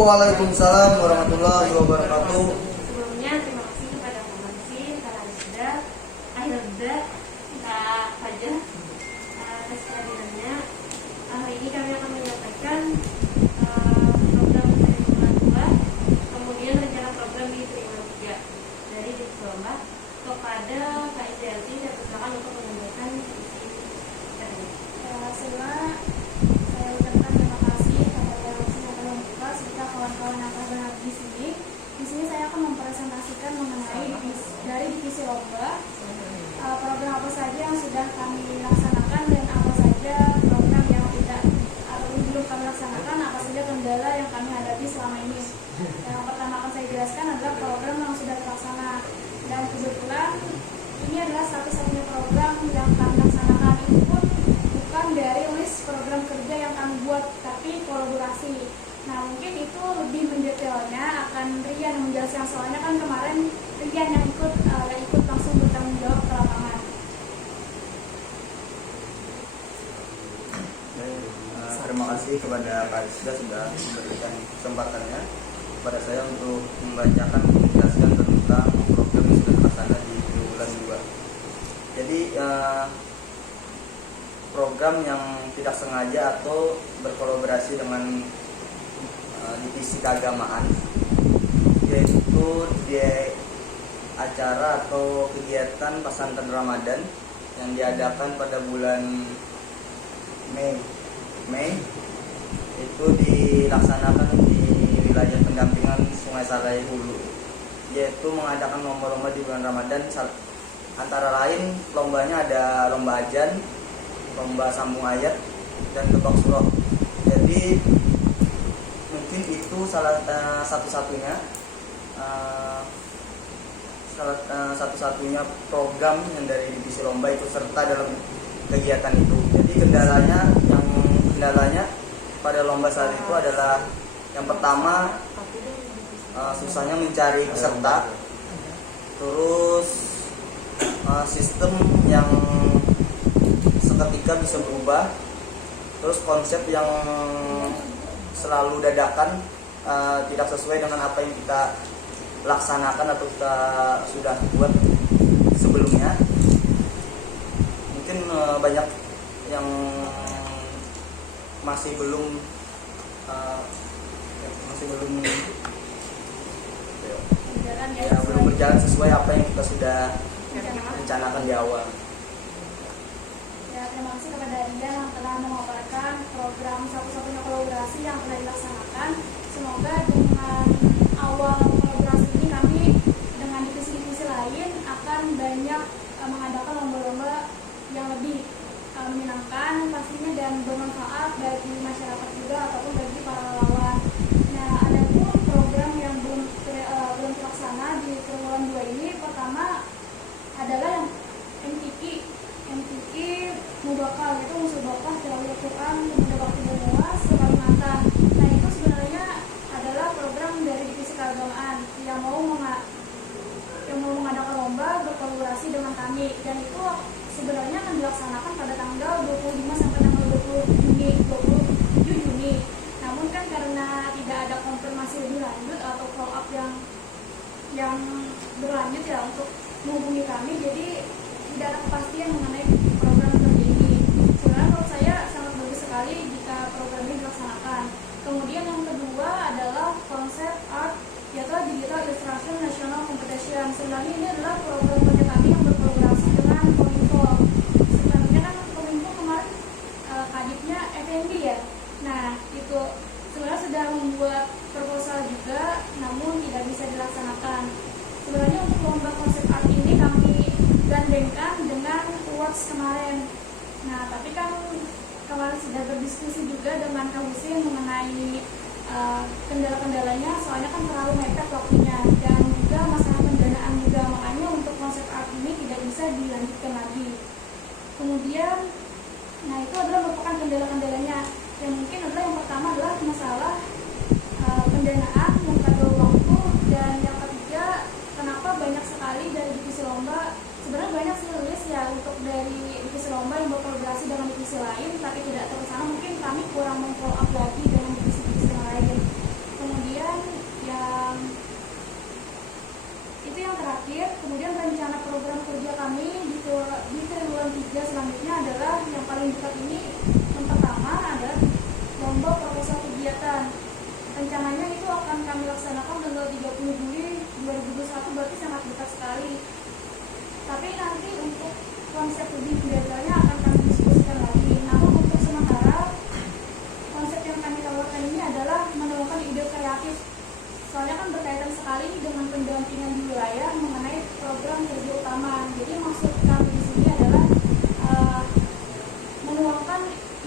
Waalaikumsalam warahmatullahi wabarakatuh. Sebelumnya terima kasih kepada Komisi Karantina Akhirda Fajar atas kehadirannya. Hari ini kami akan menyampaikan program Terima 2, kemudian rencana program di Terima 3 dari Divisi Lomba kepada KICLC. Dan silakan untuk menyampaikan isi materinya. Saya ucapkan terima kasih kepada yang telah membuka serta kawan-kawan yang telah berada di sini. Di sini saya akan mempresentasikan mengenai dari divisi lomba program apa saja yang sudah kami laksanakan dan apa saja program yang tidak atau belum kami laksanakan, apa saja kendala yang kami hadapi selama ini. Yang pertama akan saya jelaskan adalah program yang sudah terlaksana, dan kebetulan ini adalah satu-satunya program yang kami laksanakan. Itu pun bukan dari list program kerja yang kami buat, tapi kolaborasi. Nah, mungkin itu lebih mendetailnya akan Rian yang menjelaskan, soalnya kan kemarin Rian yang ikut langsung bertanggung jawab ke lapangan. Terima kasih kepada Kak Rizda sudah memberikan kesempatannya kepada saya untuk membacakan dan menjelaskan tentang program yang sudah terlaksana di bulan 2. Jadi program yang tidak sengaja atau berkolaborasi dengan divisi keagamaan, yaitu di acara atau kegiatan pesantren Ramadan yang diadakan pada bulan Mei itu dilaksanakan di wilayah pendampingan Sungai Salai Hulu, yaitu mengadakan lomba-lomba di bulan Ramadan. Antara lain lombanya ada lomba ajan, lomba sambung ayat, dan tebak surah. Jadi mungkin itu satu-satunya program yang dari divisi lomba itu serta dalam kegiatan itu. Jadi kendalanya pada lomba saat itu adalah yang pertama susahnya mencari peserta, terus sistem yang seketika bisa berubah, terus konsep yang selalu dadakan, tidak sesuai dengan apa yang kita laksanakan atau kita sudah buat sebelumnya. Mungkin banyak yang masih belum berjalan sesuai apa yang kita sudah rencanakan di awal. Ya, terima kasih kepada Rian yang telah memaparkan program satu-satunya kolaborasi yang telah dilaksanakan. Semoga dengan awal kolaborasi ini kami dengan divisi-divisi lain akan banyak mengadakan lomba-lomba yang lebih menyenangkan pastinya dan bermanfaat bagi masyarakat juga ataupun bagi para relawan. Nah, ada pun program yang belum terlaksana di triwulan 2 ini. Pertama adalah yang MTQ Mubakal, itu Musabaqah Tilawah Quran Pemuda Bakti Banyumas Kalimantan. Nah, itu sebenarnya adalah program dari divisi keagamaan yang mau mengadakan lomba berkolaborasi dengan kami, dan itu sebenarnya akan dilaksanakan pada tanggal 25 sampai tanggal 27 Juni. Namun kan karena tidak ada konfirmasi lebih lanjut atau follow up yang berlanjut ya untuk menghubungi kami, jadi tidak ada kepastian mengenai program seperti ini. Sebenarnya menurut saya sangat bagus sekali jika program ini dilaksanakan. Kemudian yang kedua adalah konsep art, yaitu Digital Illustration National Competition. Sebenarnya ini adalah program kerja kami yang berkolaborasi dengan Kominfo. Sebenarnya kan Kominfo kemarin kadipnya FNB ya. Nah, itu sebenarnya sudah membuat proposal juga, namun tidak bisa dilaksanakan. Sebenarnya untuk lomba konsep art ini kami gandengkan dengan awards kemarin. Nah, tapi kan kemarin sudah berdiskusi juga dengan Kak Husin mengenai kendala-kendalanya, soalnya kan terlalu mepet waktunya dan juga masalah pendanaan juga, makanya untuk konsep art ini tidak bisa dilanjutkan lagi. Kemudian, nah itu adalah merupakan kendala-kendalanya. Yang mungkin adalah yang pertama adalah masalah pendanaan, yang kedua waktu, dan yang ketiga kenapa banyak sekali dari divisi lomba. Sebenarnya banyak sih list ya untuk dari divisi lomba yang berkolaborasi dengan divisi lain, tapi tidak terlaksana. Mungkin kami kurang memfollow up lagi dengan divisi-divisi lain. Kemudian rencananya itu akan kami laksanakan tanggal 30 Juli 2021, berarti sangat dekat sekali. Tapi nanti untuk konsep lebih detailnya akan kami diskusikan lagi. Namun untuk sementara konsep yang kami tawarkan ini adalah menemukan ide kreatif. Soalnya kan berkaitan sekali dengan pendampingan di wilayah mengenai program kerja utama. Jadi maksud kami di sini adalah menuangkan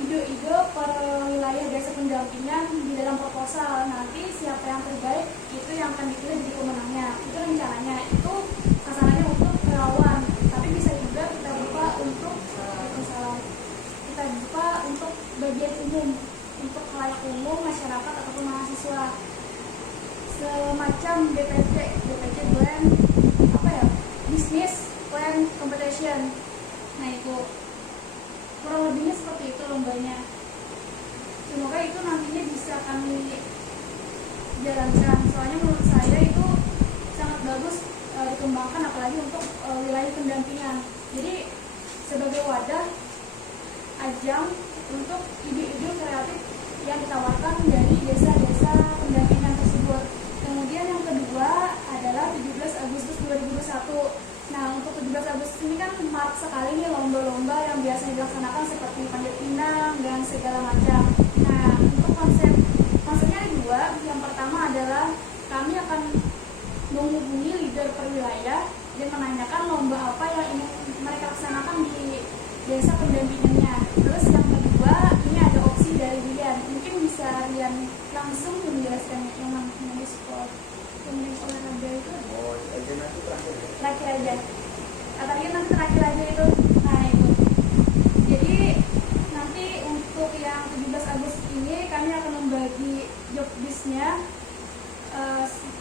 ide-ide per wilayah desa pendampingan di dalam proposal. Nanti siapa yang terbaik itu yang akan dipilih jadi pemenangnya. Itu rencananya. Itu sasarannya untuk relawan. Tapi bisa juga kita buka untuk bagian umum, untuk khalayak umum, masyarakat ataupun mahasiswa. Semacam BPC Blend Business Plan Competition. Nah itu kurang lebihnya seperti itu lombanya. Semoga itu nantinya bisa kami jalankan. Soalnya menurut saya itu sangat bagus dikembangkan, apalagi untuk wilayah pendampingan. Jadi sebagai wadah ajang untuk ide-ide kreatif yang ditawarkan dari desa-desa pendampingan tersebut. Kemudian yang kedua adalah 17 Agustus 2021. Nah, untuk 17 Agustus ini kan marak sekali nih lomba-lomba yang biasa dilaksanakan seperti panjat pinang dan segala macam. Nah, untuk konsepnya ada dua. Yang pertama adalah kami akan menghubungi leader per wilayah dan menanyakan lomba apa yang ingin mereka laksanakan di desa pendampingannya. Terus yang kedua, ini ada opsi dari Rian. Mungkin bisa Rian langsung menjelaskan yang namanya sport. Kemudian olahraga itu aja nanti terakhir aja. Katanya nanti terakhir aja itu. Nah itu. Jadi nanti untuk yang 17 Agustus ini kami akan membagi job list-nya.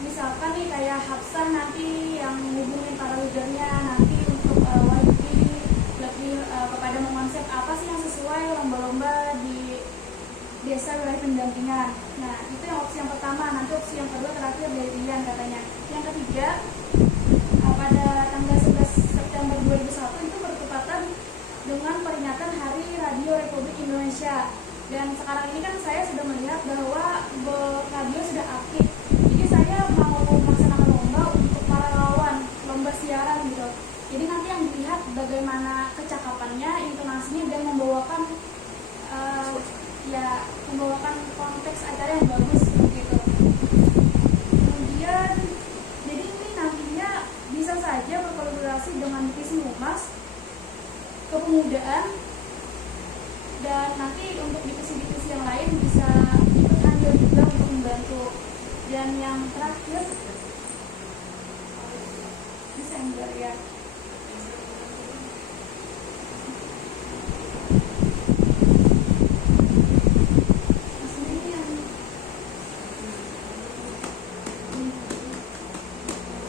Misalkan nih kayak Hafsah nanti yang menghubungin para leadernya, nanti untuk Wahidi lebih kepada mengonsep apa sih yang sesuai lomba-lomba di desa wilayah pendampingan. Nah itu yang opsi yang pertama. Nanti opsi yang kedua terakhir dari Rian katanya. Yang ketiga pada tanggal 11 September 2001 itu bertepatan dengan peringatan Hari Radio Republik Indonesia. Dan sekarang ini kan saya sudah melihat bahwa radio sudah aktif. Jadi saya mau melaksanakan lomba untuk para relawan, lomba siaran gitu. Jadi nanti yang dilihat bagaimana kecakapannya, intonasinya, dan membawakan konteks acara yang bagus seperti itu. Kemudian jadi ini nantinya bisa saja berkolaborasi dengan divisi humas, kepemudaan, dan nanti untuk divisi-divisi yang lain bisa ikut andil juga untuk membantu. Dan yang terakhir bisa ya.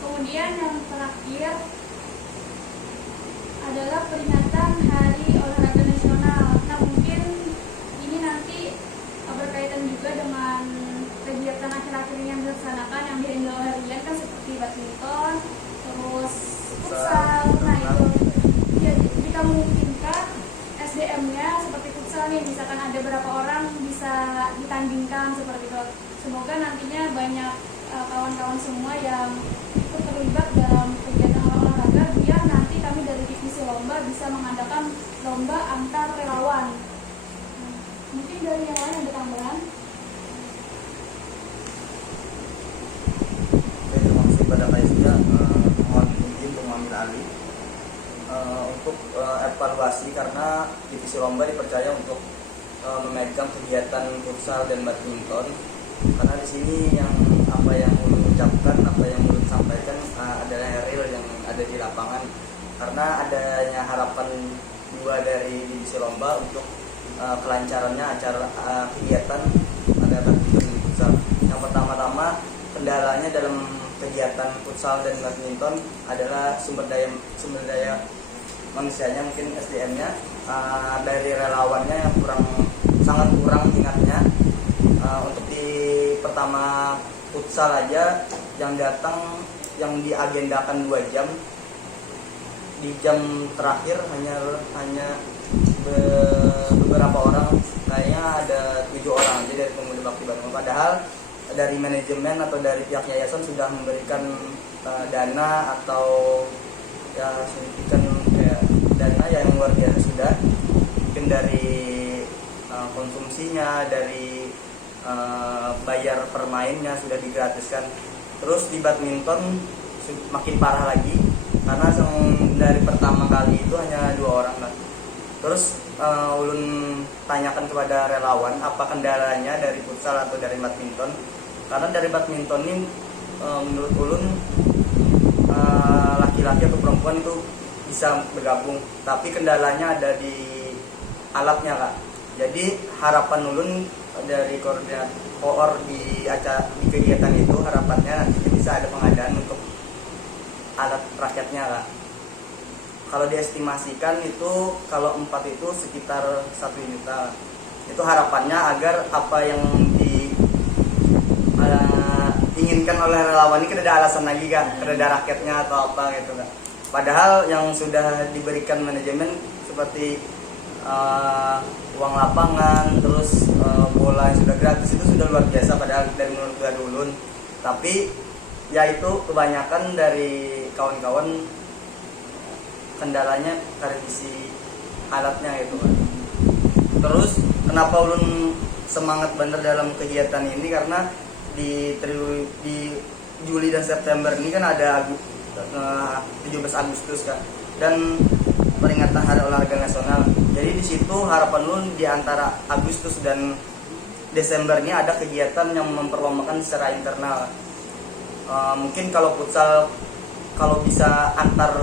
Kemudian yang terakhir adalah peringatan Hari Olahraga Nasional. Nah mungkin ini nanti berkaitan juga dengan kegiatan akhir-akhir yang dilaksanakan yang dihandle oleh Rian kan seperti badminton, terus futsal. Nah itu ya, jika memungkinkan SDM-nya seperti futsal nih, misalkan ada berapa orang bisa ditandingkan seperti itu. Semoga nantinya banyak kawan-kawan semua yang ikut terlibat dalam kegiatan olahraga, biar nanti kami dari divisi lomba bisa mengadakan lomba antar relawan. Mungkin dari yang lain ada tambahan? Terima kasih pada Kak Isya. Mohon izin untuk mengambil alih untuk evaluasi, karena divisi lomba dipercaya untuk memegang kegiatan futsal dan badminton. Karena di sini yang apa yang Mulut ucapkan, apa yang Mulut sampaikan adalah real yang ada di lapangan. Karena adanya harapan dua dari divisi lomba untuk kelancarannya acara kegiatan pada badminton dan futsal. Yang pertama-tama kendalanya dalam kegiatan futsal dan badminton adalah sumber daya manusianya, mungkin SDM-nya dari relawannya yang sangat kurang minatnya. Untuk di pertama futsal aja yang datang, yang diagendakan 2 jam, di jam terakhir hanya beberapa orang, kayaknya ada 7 orang aja dari pemuda bakti Bandung. Padahal dari manajemen atau dari pihak yayasan sudah memberikan dana atau ya signifikan kayak dana yang luar biasa sudah, mungkin dari konsumsinya, dari bayar permainnya sudah digratiskan. Terus di badminton makin parah lagi karena dari pertama kali itu hanya 2 orang lah. Terus ulun tanyakan kepada relawan apa kendalanya dari futsal atau dari badminton, karena dari badminton ini menurut ulun laki-laki atau perempuan itu bisa bergabung, tapi kendalanya ada di alatnya kak. Jadi harapan ulun dari koor di kegiatan itu, harapannya nanti bisa ada pengadaan untuk alat rakyatnya kak. Kalau diestimasikan itu kalau 4 itu sekitar 1 juta. Itu harapannya agar apa yang diinginkan oleh relawan ini tidak ada alasan lagi kak, tidak ada rakyatnya atau apa gitu kak. Padahal yang sudah diberikan manajemen seperti uang lapangan, terus bola yang sudah gratis itu sudah luar biasa padahal dari menurut ulun. Tapi ya itu kebanyakan dari kawan-kawan kendalanya karena isi alatnya gitu kan. Terus kenapa ulun semangat bener dalam kegiatan ini, karena di Juli dan September ini kan ada 17 Agustus kan, dan peringatan Hari Olahraga Nasional. Jadi di situ harapan ulun di antara Agustus dan Desember ini ada kegiatan yang memperlombakan secara internal. Mungkin kalau futsal kalau bisa antar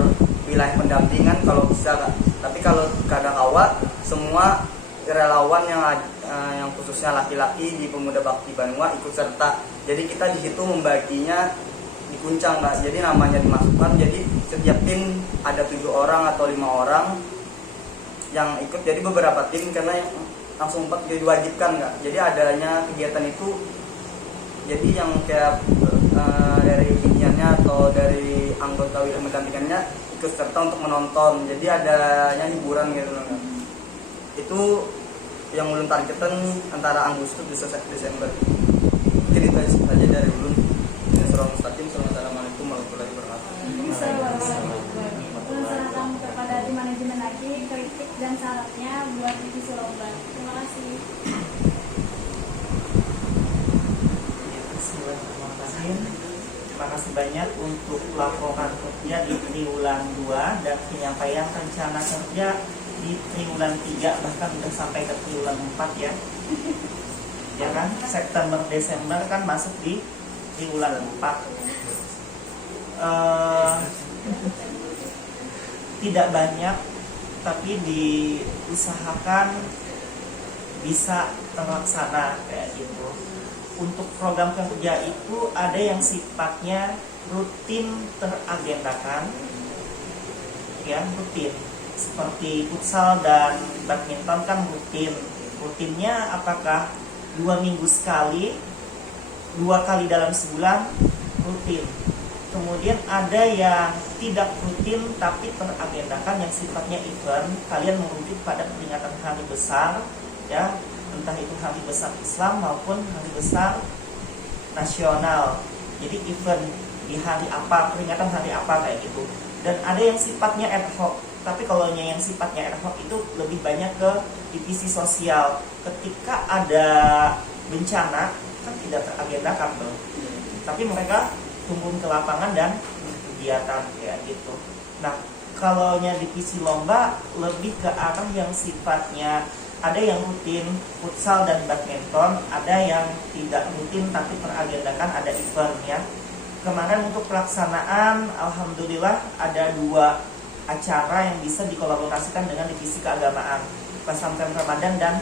wilayah pendampingan kalau bisa kak. Tapi kalau kadang-kala semua relawan yang khususnya laki-laki di Pemuda Bakti Banua ikut serta. Jadi kita di situ membaginya di kuncang kak. Jadi namanya dimasukkan. Jadi setiap tim ada 7 orang atau 5 orang yang ikut. Jadi beberapa tim karena langsung 4 jadi diwajibkan kak. Jadi adanya kegiatan itu. Jadi yang kayak dari pimpiannya atau dari anggota wilayah mendampingannya ikut serta untuk menonton. Jadi adanya hiburan gitu kak. Itu yang ulun targetkan antara Agustus dan Desember. Mungkin itu saja dari ulun. Assalamualaikum warahmatullahi wabarakatuh. Ulun serahkan kepada tim manajemen lagi kritik dan sarannya buat divisi lomba. Terima kasih. Terima kasih banyak untuk laporan kerja di triwulan 2 dan penyampaian rencana kerja di triwulan 3, bahkan sudah sampai ke triwulan 4 ya. Ya kan, September Desember kan masuk di triwulan 4. Tidak banyak, tapi diusahakan bisa terlaksana kayak gitu. Untuk program kerja itu ada yang sifatnya rutin teragendakan, ya rutin. Seperti futsal dan badminton kan rutin. Rutinnya apakah 2 minggu sekali, 2 kali dalam sebulan, rutin. Kemudian ada yang tidak rutin tapi teragendakan yang sifatnya event. Kalian merujuk pada peringatan hari besar, ya, entah itu hari besar Islam maupun hari besar nasional. Jadi event di hari apa, peringatan hari apa kayak gitu. Dan ada yang sifatnya ad hoc. Tapi kalau yang sifatnya ad hoc itu lebih banyak ke divisi sosial. Ketika ada bencana kan tidak teragendakan tuh. Tapi mereka turun ke lapangan dan berkegiatan kayak gitu. Nah, kalau divisi lomba lebih ke arah yang sifatnya ada yang rutin futsal dan badminton, ada yang tidak rutin tapi teragendakan, ada event ya. Kemarin untuk pelaksanaan alhamdulillah ada 2 acara yang bisa dikolaborasikan dengan divisi keagamaan, pesantren Ramadan dan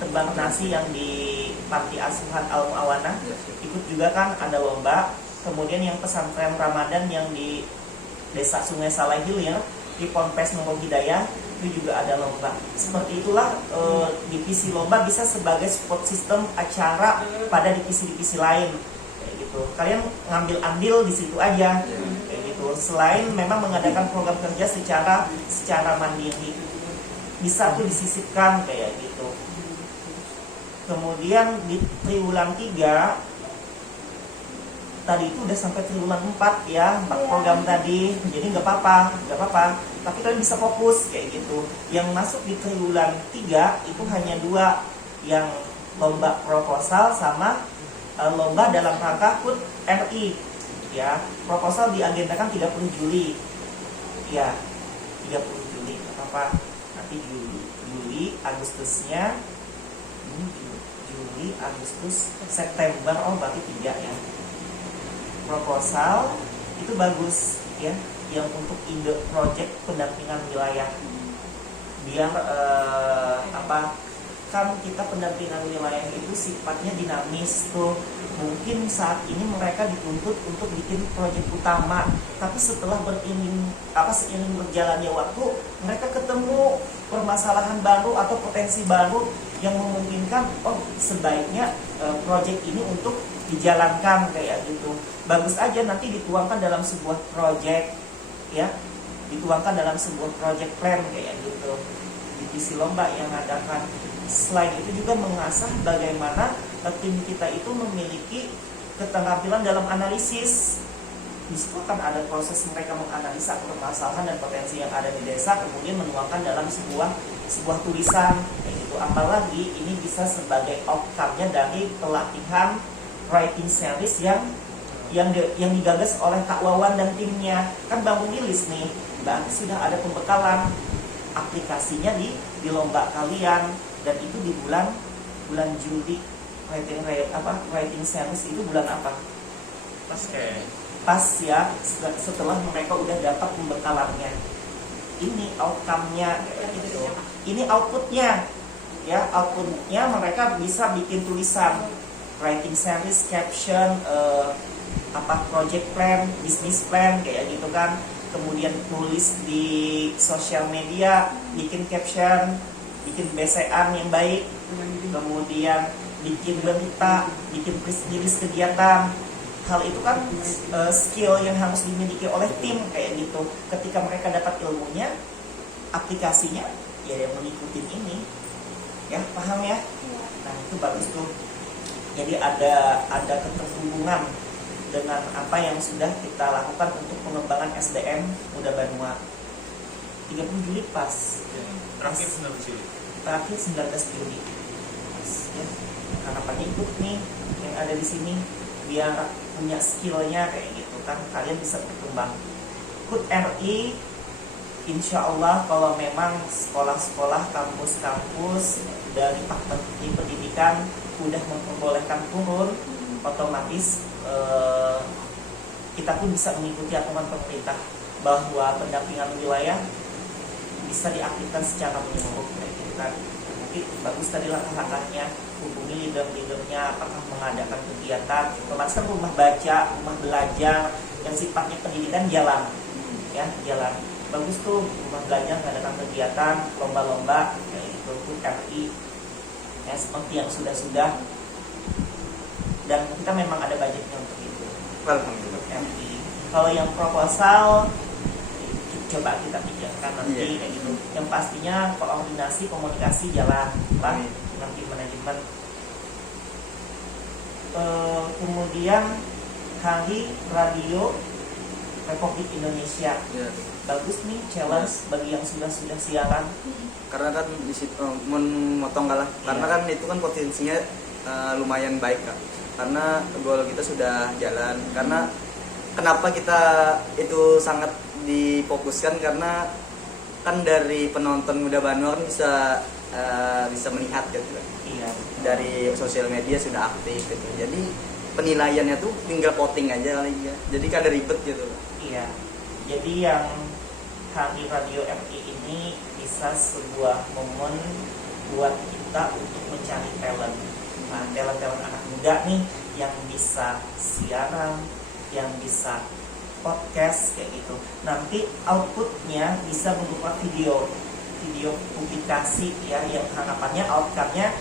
tebang nasi yang di Panti Asuhan Al Muawana. Ikut juga kan ada lomba. Kemudian yang pesantren Ramadan yang di Desa Sungai Saleh Hilir di Ponpes Nurul Hidayah itu juga ada lomba. Seperti itulah divisi lomba bisa sebagai support system acara pada divisi-divisi lain kayak gitu. Kalian ngambil andil di situ aja kayak gitu. Selain memang mengadakan program kerja secara mandiri, bisa tuh disisipkan kayak gitu. Kemudian di triwulan 3 tadi itu udah sampai triwulan 4 ya, 4 program tadi, jadi nggak apa-apa. Tapi kalian bisa fokus kayak gitu. Yang masuk di triwulan 3 itu hanya 2, yang lomba proposal sama lomba dalam rangka HUT RI. Ya, proposal diagendakan 30 Juli. Ya, 30 Juli, apa? Nanti Juli, Agustusnya, Juli, Agustus, September, berarti 3 ya. Proposal itu bagus ya, yang untuk ide project pendampingan wilayah, biar kan kita pendampingan wilayah itu sifatnya dinamis tuh. Mungkin saat ini mereka dituntut untuk bikin proyek utama, tapi setelah seiring berjalannya waktu, mereka ketemu permasalahan baru atau potensi baru yang memungkinkan sebaiknya proyek ini untuk dijalankan kayak gitu. Bagus aja nanti dituangkan dalam sebuah proyek ya, dituangkan dalam sebuah proyek plan kayak gitu. Divisi lomba yang mengadakan. Selain itu juga mengasah bagaimana tim kita itu memiliki keterampilan dalam analisis. Di situ akan ada proses mereka menganalisa permasalahan dan potensi yang ada di desa, kemudian menuangkan dalam sebuah tulisan kayak gitu. Apalagi ini bisa sebagai outcome-nya dari pelatihan writing series yang digagas oleh Kak Wawan dan timnya. Kan bangun rilis nih, berarti sudah ada pembekalan aplikasinya di lomba kalian, dan itu di bulan Juli. Writing series itu bulan apa? Pas ya, setelah mereka udah dapat pembekalannya. Ini outcome-nya gitu. Ini output-nya. Ya, output-nya mereka bisa bikin tulisan writing series, caption, project plan, business plan kayak gitu kan. Kemudian nulis di sosial media, bikin caption, bikin BCA yang baik, kemudian bikin berita, bikin press release kegiatan. Hal itu kan skill yang harus dimiliki oleh tim kayak gitu. Ketika mereka dapat ilmunya, aplikasinya ya yang mengikuti ini. Ya, paham ya? Nah, itu bagus tuh. Jadi ada keterhubungan dengan apa yang sudah kita lakukan untuk pengembangan SDM Muda Banua. 30 Juli pas. Terakhir 19 Juli. Terakhir 19 Juli. Ya. Harapannya ikut nih yang ada di sini biar punya skillnya kayak gitu kan, kalian bisa berkembang. HUT RI, insya Allah kalau memang sekolah-sekolah, kampus-kampus dari Pak Menteri Pendidikan udah memperbolehkan turun, otomatis kita pun bisa mengikuti aturan pemerintah bahwa pendampingan wilayah bisa diaktifkan secara menyeluruh kayak gitu kan. Nanti bagus tadi langkah-langkahnya, hubungi leader-leadernya, apakah mengadakan kegiatan, otomatis kan rumah baca, rumah belajar yang sifatnya pendidikan jalan, ya jalan. Bagus tuh rumah belajar mengadakan kegiatan, lomba-lomba kayak gitu, HUT RI, ya seperti yang sudah-sudah. Dan kita memang ada budgetnya untuk itu. Alhamdulillah. RI. Kalau yang proposal coba kita pikirkan nanti kayak gitu. Yang pastinya koordinasi komunikasi jalan lah dengan tim manajemen. Kemudian Hari Radio Republik Indonesia. Ya. Bagus nih challenge bagi yang sudah siaran. Karena kan di situ memotong kalah. Karena kan itu kan potensinya lumayan baik Kak. Karena goal kita sudah jalan. Karena kenapa kita itu sangat difokuskan, karena kan dari penonton Muda Banua kan bisa melihat gitu. Iya. Dari sosial media sudah aktif gitu. Jadi penilaiannya tuh tinggal voting aja kali ya. Jadi kan ada ribet gitu. Iya. Jadi yang Hari Radio RI ini bisa sebuah momen buat kita untuk mencari talent. Nah, talent anak muda nih yang bisa siaran, yang bisa podcast kayak gitu. Nanti outputnya bisa berupa video publikasi ya, yang harapannya outcome-nya